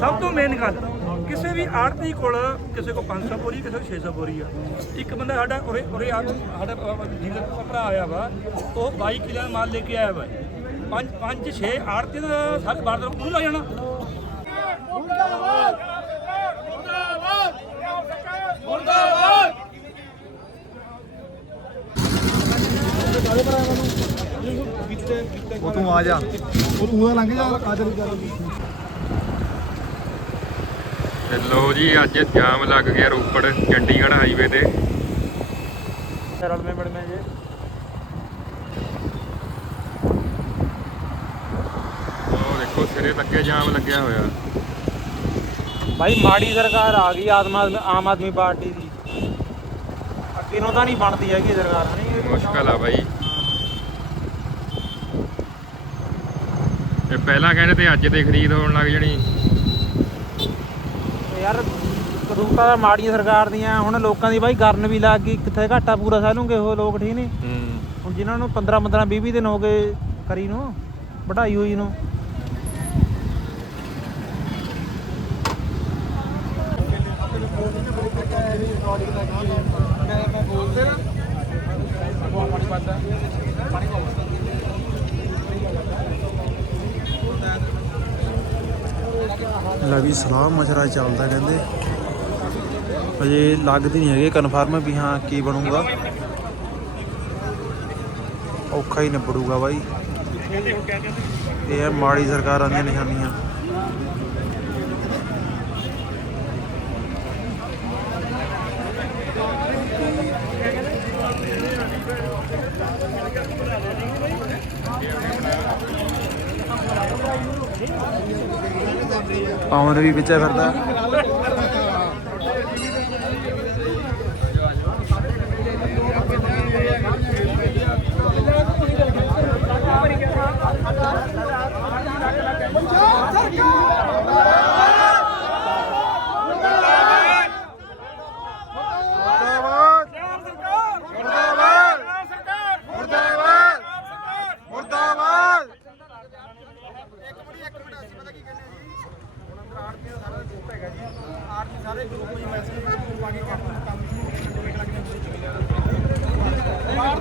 ਸਭ ਤੋਂ ਮੇਨ ਗੱਲ ਕਿਸੇ ਵੀ ਆੜਤੀ ਕੋਲ ਕਿਸੇ ਕੋਲ 500 ਬੋਰੀ ਕਿਸੇ ਕੋਲ 600 ਬੋਰੀ ਆ। ਇੱਕ ਬੰਦਾ ਸਾਡਾ ਉਰੇ ਉਰੇ ਆ ਸਾਡਾ ਡੀਲਰ ਭਰਾ ਆਇਆ ਵਾ ਉਹ 22 ਕਿਲੋ ਦਾ ਮਾਲ ਲੈ ਕੇ ਆਇਆ ਵਾ। ਪੰਜ ਪੰਜ 6 ਆੜਤੀ ਦਾ ਸਾਰੇ ਬਾਰ ਦਾ ਨੂੰ ਲੱਗ ਜਾਣਾ। ਉਹ ਤੂੰ ਆ ਜਾ। ਉਹ ਤੂੰ ਲੰਘ ਜਾ ਆ ਜਾ। ਤੇ ਲੋ ਜੀ ਅੱਜ ਜਾਮ ਲੱਗ ਗਿਆ ਰੋਪੜ ਚੰਡੀਗੜ੍ਹ ਹਾਈਵੇ ਤੇ। ਰਲਵੇਂ ਬੜਵੇਂ ਜੇ। ਉਹ ਦੇਖੋ ਸਿਰੇ ਤੱਕੇ ਜਾਮ ਲੱਗਿਆ ਹੋਇਆ। ਭਾਈ ਮਾੜੀ ਸਰਕਾਰ ਆ ਗਈ ਆਦਮ ਆਦਮੀ ਆਮ ਆਦਮੀ ਪਾਰਟੀ ਦੀ। ਅੱਗੇ ਨੂੰ ਤਾਂ ਨਹੀਂ ਬਣਦੀ ਹੈਗੀ ਸਰਕਾਰ ਨਹੀਂ ਮੁਸ਼ਕਲ ਆ ਬਾਈ। ਤੇ ਪਹਿਲਾਂ ਕਹਿੰਦੇ ਤੇ ਅੱਜ ਤੇ ਖਰੀਦ ਹੋਣ ਲੱਗ ਜਣੀ। ਕਰੂਤਾ ਤਾਂ ਮਾੜੀਆਂ ਸਰਕਾਰ ਦੀਆਂ ਹੁਣ ਲੋਕਾਂ ਦੀ ਬਾਈ ਗਰਨ ਵੀ ਲੱਗ ਗਈ ਕਿੱਥੇ ਘਾਟਾ ਪੂਰਾ ਸਾਲੂਗੇ ਉਹ ਲੋਕ ਠੀਕ ਨੇ ਹੂੰ। ਹੁਣ ਜਿਨ੍ਹਾਂ ਨੂੰ 15 15 20 20 ਦਿਨ ਹੋ ਗਏ ਕਰੀ ਨੂੰ ਵਢਾਈ ਹੋਈ ਨੂੰ। ਲੈ ਵੀ ਸਲਾਹ ਮਸ਼ਰਾ ਚੱਲਦਾ ਕਹਿੰਦੇ। ਅਜੇ ਲੱਗਦੇ ਨਹੀਂ ਹੈਗੇ ਕਨਫਰਮ ਵੀ ਹਾਂ ਕੀ ਬਣੂਗਾ। ਔਖਾ ਹੀ ਨਿਬੜੂਗਾ ਬਾਈ। ਇਹ ਹੈ ਮਾੜੀ ਸਰਕਾਰਾਂ ਦੀਆਂ ਨਿਸ਼ਾਨੀਆਂ। ਪਾਵਨ ਵੀ ਵਿੱਚ ਫਿਰਦਾ।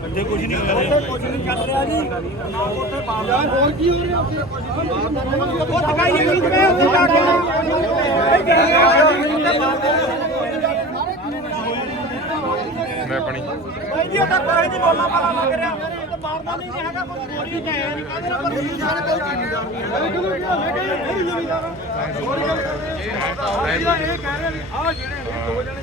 ਇੱਥੇ ਕੁਝ ਨਹੀਂ ਹੋ ਰਿਹਾ। ਕੁਝ ਨਹੀਂ ਚੱਲ ਰਿਹਾ ਜੀ। ਨਾ ਉੱਥੇ ਬਾਹਰ ਹੋਰ ਕੀ ਹੋ ਰਿਹਾ ਉੱਥੇ? ਉਹ ਤਕਾਈ ਨਹੀਂ ਕਿਵੇਂ ਉੱਥੇ ਜਾ ਲੈ ਪਾਣੀ ਬਾਈ ਜੀ ਉਹ ਤਾਂ ਕੋਈ ਨਹੀਂ ਬੋਲਣਾ ਪਾਲਾ ਲੱਗ ਰਿਹਾ। ਤੇ ਮਾਰਨਾ ਨਹੀਂ ਹੈਗਾ ਕੋਈ ਗੋਲੀ ਤੇ ਹੈ ਨਹੀਂ ਕਾਹਦੇ ਨਾਲ ਬੰਦੀ ਸਾਰੇ ਕੋਈ ਚੀਜ਼ ਨਹੀਂ ਇਹ ਕਹਿ ਰਹੇ ਆ ਜਿਹੜੇ ਦੋ ਜਣੇ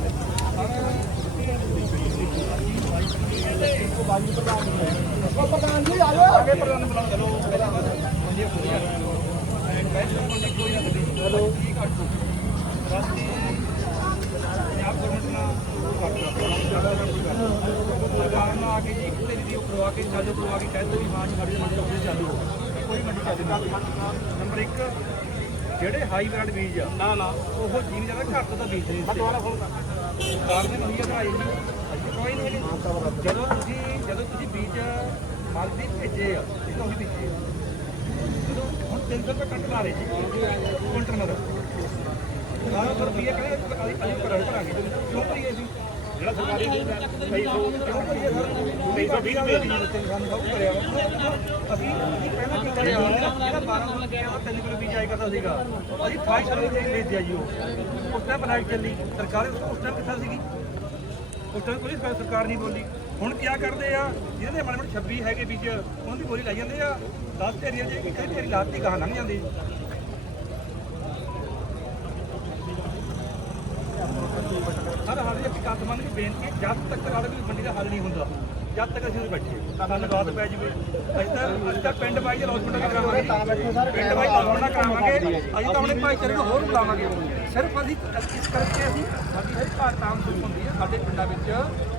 ਪ੍ਰਧਾਨ ਜੀ ਆ ਜਾਓ ਅੱਗੇ ਪ੍ਰਧਾਨ ਬੁਲਾ ਚਲੋ ਪਹਿਲਾਂ ਮੰਜੀ ਪੂਰੀ ਆ ਕੋਈ ਨਾ ਚਲੋ ਕੀ ਘੱਟ ਰਸਤੀ ਪੰਜਾਬ ਗਵਰਨਮੈਂਟ ਨਾਲ ਸਰਕਾਰ ਨਾਲ ਆ ਕੇ ਜੀ ਇੱਕ ਤੇਰੀ ਦੀ ਉੱਪਰ ਆ ਕੇ ਚਾਲੂ ਕਰਵਾ ਕੇ ਕਹਿੰਦੇ ਵੀ ਹਾਂ ਸਾਡੇ ਮੰਡੀ ਉੱਪਰ ਚਾਲੂ ਹੋ ਕੋਈ ਮੰਡੀ ਚਾਲੂ ਨੰਬਰ 1 ਜਿਹੜੇ ਹਾਈ ਬ੍ਰਾਂਡ ਬੀਜ ਆ ਨਾ ਨਾ। ਉਹ ਜੀਨ ਜਗ੍ਹਾ ਘੱਟ ਦਾ ਬੀਜ ਨਹੀਂ ਮੈਂ ਦੁਬਾਰਾ ਫੋਨ ਕਰ ਕਾਰਨ ਕੋਈ ਨਹੀਂ ਜਦੋਂ ਤੁਸੀਂ ਜਦੋਂ ਤੁਸੀਂ ਬੀਜ ਮਲਦੀ ਭੇਜੇ ਆ ਇਹ ਤਾਂ ਉਹੀ ਆ ਜਦੋਂ ਹੁਣ 300 ਰੁਪਏ ਕੱਟ ਲਾ ਰਹੇ ਜੀ ਕੁਇੰਟਲ ਮਦਰ 1200 ਰੁਪਏ ਕਹਿੰਦੇ ਅਸੀਂ ਅਸੀਂ ਭਰਾਂਗੇ ਕਿਉਂ ਕਰੀਏ ਅਸੀਂ ਜਿਹੜਾ ਸਰਕਾਰੀ ਬੀਜ ਹੈ 200 ਕਿਉਂ ਕਰੀਏ ਸਰ 220 ਰੁਪਏ ਦੀ। ਸਾਨੂੰ ਸਭ ਕਰਿਆ ਅਸੀਂ ਅਸੀਂ ਪਹਿਲਾਂ ਕੀ ਕਰਿਆ ਜਿਹੜਾ ਜਿਹੜਾ 1200 ਲੱਗਿਆ, ਉਹ 3 ਕਿਲੋ ਬੀਜ ਆਇਆ ਕਰਦਾ ਸੀਗਾ। ਅਸੀਂ 2800 ਰੁਪਏ ਦੇ ਦਿਆ ਜੀ ਉਹ। ਉਸ ਟਾਈਮ ਬਣਾਈ ਚੱਲੀ। ਸਰਕਾਰ ਉਸ ਟਾਈਮ ਕਿੱਥੇ ਸੀਗੀ? ਉਸ ਟਾਈਮ ਕੋਈ ਸਰਕਾਰ- ਨਹੀਂ ਬੋਲੀ। ਹੁਣ ਕੀ ਕਰਦੇ ਆ? ਜਿਹਨਾਂ ਦੇ ਮਾੜੇ 26 ਹੈਗੇ ਬੀਜ, ਉਹਨਾਂ ਦੀ ਬੋਲੀ ਲਾਈ ਜਾਂਦੇ ਆ। 10 ਢੇਰੀਆਂ ਜੇ ਇੱਕ ਢੇਰੀ ਲਾਤੀ, ਗਾਹ ਲੰਘ ਜਾਂਦੀ ਸਰ ਹਾਲੇ ਅਸੀਂ ਕੱਟ ਮੰਨ ਕੇ ਬੇਨਤੀ ਹੈ, ਜਦ ਤੱਕ ਸਾਡਾ ਕੋਈ ਮੰਡੀ ਦਾ ਹੱਲ ਨਹੀਂ ਹੁੰਦਾ ਜਦ ਤੱਕ ਅਸੀਂ ਉਰੇ ਬੈਠੇ ਸਾਨੂੰ ਬਾਤ ਪੈ ਜਵੇ। ਅਸੀਂ ਤਾਂ ਅਸੀਂ ਤਾਂ ਪਿੰਡ ਵਾਈਜ਼ ਹਸਪੀਟਲ ਕਰਾਵਾਂਗੇ। ਪਿੰਡ ਵਾਈਜ਼ ਹਸਪੀਟਲ ਕਰਾਵਾਂਗੇ। ਅਸੀਂ ਤਾਂ ਆਪਣੇ ਭਾਈਚਾਰੇ ਨੂੰ ਹੋਰ ਬੁਲਾਵਾਂਗੇ। ਸਿਰਫ ਅਸੀਂ ਇਸ ਕਰਕੇ ਅਸੀਂ ਸਾਡੀ ਹਰ ਘਾਟ ਆਮ ਸੁਣ ਹੁੰਦੀ ਹੈ। ਸਾਡੇ ਪਿੰਡਾਂ ਵਿੱਚ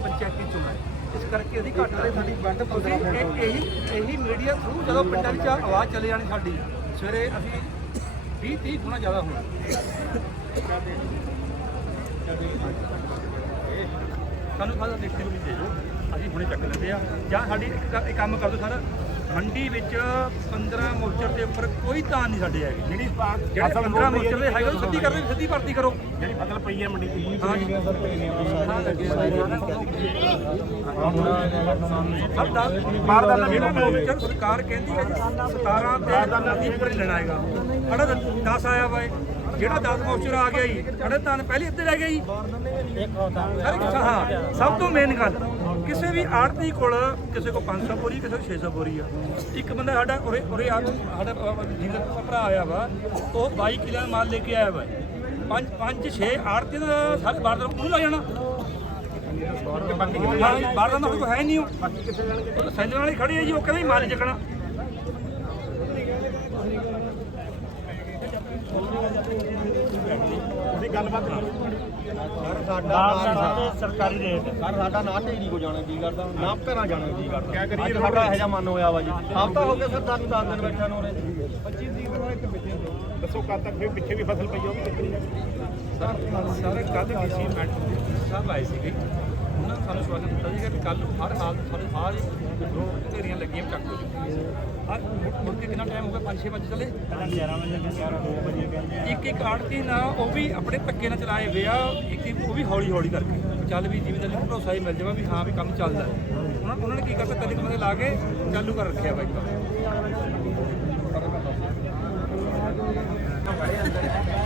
ਪੰਚਾਇਤੀ ਚੋਣਾਂ ਹੈ। ਇਸ ਕਰਕੇ ਅਸੀਂ ਘੱਟ ਰਹੇ ਸਾਡੀ ਵੰਡ ਤੁਸੀਂ ਇਹੀ ਇਹੀ ਮੀਡੀਆ ਥਰੂ ਜਦੋਂ ਪਿੰਡਾਂ ਵਿੱਚ ਆਵਾਜ਼ ਚਲੇ ਜਾਣੀ ਸਾਡੀ ਸਵੇਰੇ ਅਸੀਂ 20 30 ਗੁਣਾ ਜ਼ਿਆਦਾ ਹੋਣਾ। ਸਾਨੂੰ ਸਾਡਾ ਦੇਖਦੇ ਨੂੰ ਦੇ ਦਿਓ ਅਸੀਂ ਹੁਣੇ ਚੱਕ ਲੈਂਦੇ ਆ ਜਾਂ ਸਾਡੀ ਇੱਕ ਕੰਮ ਕਰ ਦਿਓ ਸਰ ਮੰਡੀ ਵਿੱਚ 15 ਮੋਚਰ ਦੇ ਉੱਪਰ ਕੋਈ ਤਾਂ ਨਹੀਂ ਸਾਡੇ ਹੈਗੇ ਜਿਹੜੀ ਜਿਹੜੇ 15 ਮੋਚਰ ਦੇ ਹੈਗੇ ਉਹ ਸਿੱਧੀ ਕਰਦੇ ਸਿੱਧੀ ਭਰਤੀ ਕਰੋ ਜਿਹੜੀ ਫਸਲ ਪਈ ਹੈ ਮੰਡੀ ਦੀ ਹਾਂ ਜੀ ਸਰ ਦਾ ਬਾਰਦਾਨਾ ਜਿਹੜਾ ਮੋਚਰ ਸਰਕਾਰ ਕਹਿੰਦੀ ਹੈ ਜੀ 17 ਤੇ ਨਦੀਪੁਰ ਲੈਣਾ ਹੈਗਾ ਸਾਡਾ 10 ਆਇਆ ਵਾ। ਜਿਹੜਾ 10 ਮੋਚਰ ਆ ਗਿਆ ਜੀ? ਸਾਡੇ ਤਾਂ ਪਹਿਲੇ ਇੱਥੇ ਰਹਿ ਗਿਆ ਜੀ। ਹਾਂ, ਸਭ ਤੋਂ ਮੇਨ ਗੱਲ, ਕਿਸੇ ਵੀ ਆੜਤੀ ਕੋਲ ਕਿਸੇ ਕੋਲ 500 ਬੋਰੀ ਕਿਸੇ ਕੋਲ 600 ਬੋਰੀ ਆ। ਇੱਕ ਬੰਦਾ ਸਾਡਾ ਉਰੇ ਉਰੇ ਆ, ਸਾਡਾ ਜੀਵਨ ਭਰਾ ਆਇਆ ਵਾ, ਉਹ 22 ਕਿਲੋ ਦਾ ਮਾਲ ਲੈ ਕੇ ਆਇਆ ਵਾ। ਪੰਜ ਪੰਜ 6 ਆੜਤੀ ਦਾ ਸਾਰੇ ਬਾਰ ਦਾ ਉਹਨੂੰ ਲੱਗ ਜਾਣਾ। ਹਾਂ ਦਾ ਤਾਂ ਕੋਈ ਹੈ ਨਹੀਂ ਉਹ। ਬਾਕੀ ਕਿੱਥੇ ਜਾਣਗੇ ਸੈਲਰ ਵਾਲੇ ਖੜੇ ਆ ਜੀ, ਉਹ ਕਹਿੰਦੇ ਮਾਲ ਨਹੀਂ ਚੱਕਣਾ ਸਾਡਾ ਸਰਕਾਰੀ ਰੇਟ। ਸਰ ਸਾਡਾ ਨਾ ਢੇਰੀ ਕੋ ਜਾਣਾ ਕੀ ਕਰਦਾ? ਨਾ ਘਰਾਂ ਜਾਣਾ ਕੀ ਕਰਦਾ? ਕੀ ਕਰੀਏ ਸਾਡਾ ਇਹੋ ਜਿਹਾ ਮਨ ਹੋਇਆ ਵਾ ਜੀ। ਹਫਤਾ ਹੋ ਗਿਆ ਸਰ ਸਾਨੂੰ 10 ਦਿਨ ਬੈਠਾ ਨੂੰ ਉਰੇ। 25 ਤਰੀਕ ਨੂੰ ਇੱਕ ਪਿੱਛੇ ਦੱਸੋ ਕਦ ਤੱਕ ਫਿਰ ਪਿੱਛੇ ਵੀ ਫਸਲ ਪਈ ਹੋਊਗੀ ਸਰ ਸਾਰੇ ਕੱਲ ਡੀਸੀ ਮੈਟ ਸਾਹਿਬ ਆਏ ਸੀਗੇ। ਸਾਨੂੰ ਸਵਾਲ ਦਿੱਤਾ ਸੀਗਾ ਵੀ ਕੱਲ ਨੂੰ ਹਰ ਹਾਲ ਸਾਡੇ ਸਾਰੀ ਦੋ ਢੇਰੀਆਂ ਲੱਗੀਆਂ ਚੱਕ ਹੋ ਹਰ ਮੁੜ- ਮੁੜ ਕੇ ਕਿੰਨਾ ਟਾਈਮ ਹੋ ਗਿਆ? 5-6 ਵਜੇ ਚਲੇ। 11 ਵਜੇ 11 2 ਵਜੇ ਕਹਿੰਦੇ ਇੱਕ ਇੱਕ ਆੜਤੀ ਨਾ ਉਹ ਵੀ ਆਪਣੇ ਧੱਕੇ ਨਾਲ ਚਲਾਏ ਹੋਏ ਆ। ਇੱਕ ਇੱਕ ਉਹ ਵੀ ਹੌਲੀ ਹੌਲੀ ਕਰਕੇ। ਚੱਲ ਵੀ ਜਿਵੇਂ ਨੂੰ ਭਰੋਸਾ ਹੀ ਮਿਲ ਜਾਵੇ ਵੀ ਹਾਂ ਵੀ ਕੰਮ ਚੱਲਦਾ। ਉਹਨਾਂ ਉਹਨਾਂ ਨੇ ਕੀ ਕਰਤਾ? ਤਿੰਨ ਕੁ ਬੰਦੇ ਲਾ ਕੇ ਚਾਲੂ ਕਰ ਰੱਖਿਆ ਬਾਈ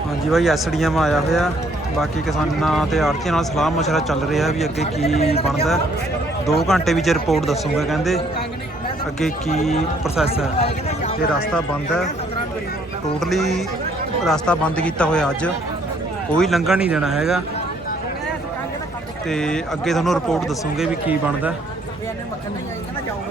ਹਾਂਜੀ ਬਾਈ ਐਸਡੀਐਮ ਆਇਆ ਹੋਇਆ। ਬਾਕੀ ਕਿਸਾਨਾਂ ਤੇ ਆੜਤੀਆਂ ਨਾਲ ਸਲਾਹ ਮਸ਼ਵਰਾ ਚੱਲ ਰਿਹਾ ਵੀ ਅੱਗੇ ਕੀ ਬਣਦਾ 2 ਘੰਟੇ ਵਿੱਚ ਰਿਪੋਰਟ ਦੱਸੂਗੇ ਕਹਿੰਦੇ। ਅੱਗੇ ਕੀ ਪ੍ਰੋਸੈਸ ਹੈ। ਇਹ ਰਸਤਾ ਬੰਦ ਹੈ। ਟੋਟਲੀ ਰਸਤਾ ਬੰਦ ਕੀਤਾ ਹੋਇਆ ਅੱਜ। ਕੋਈ ਲੰਘਣ ਨਹੀਂ ਦੇਣਾ ਹੈਗਾ। ਤੇ ਅੱਗੇ ਤੁਹਾਨੂੰ ਰਿਪੋਰਟ ਦੱਸੂਗੇ ਵੀ ਕੀ ਬਣਦਾ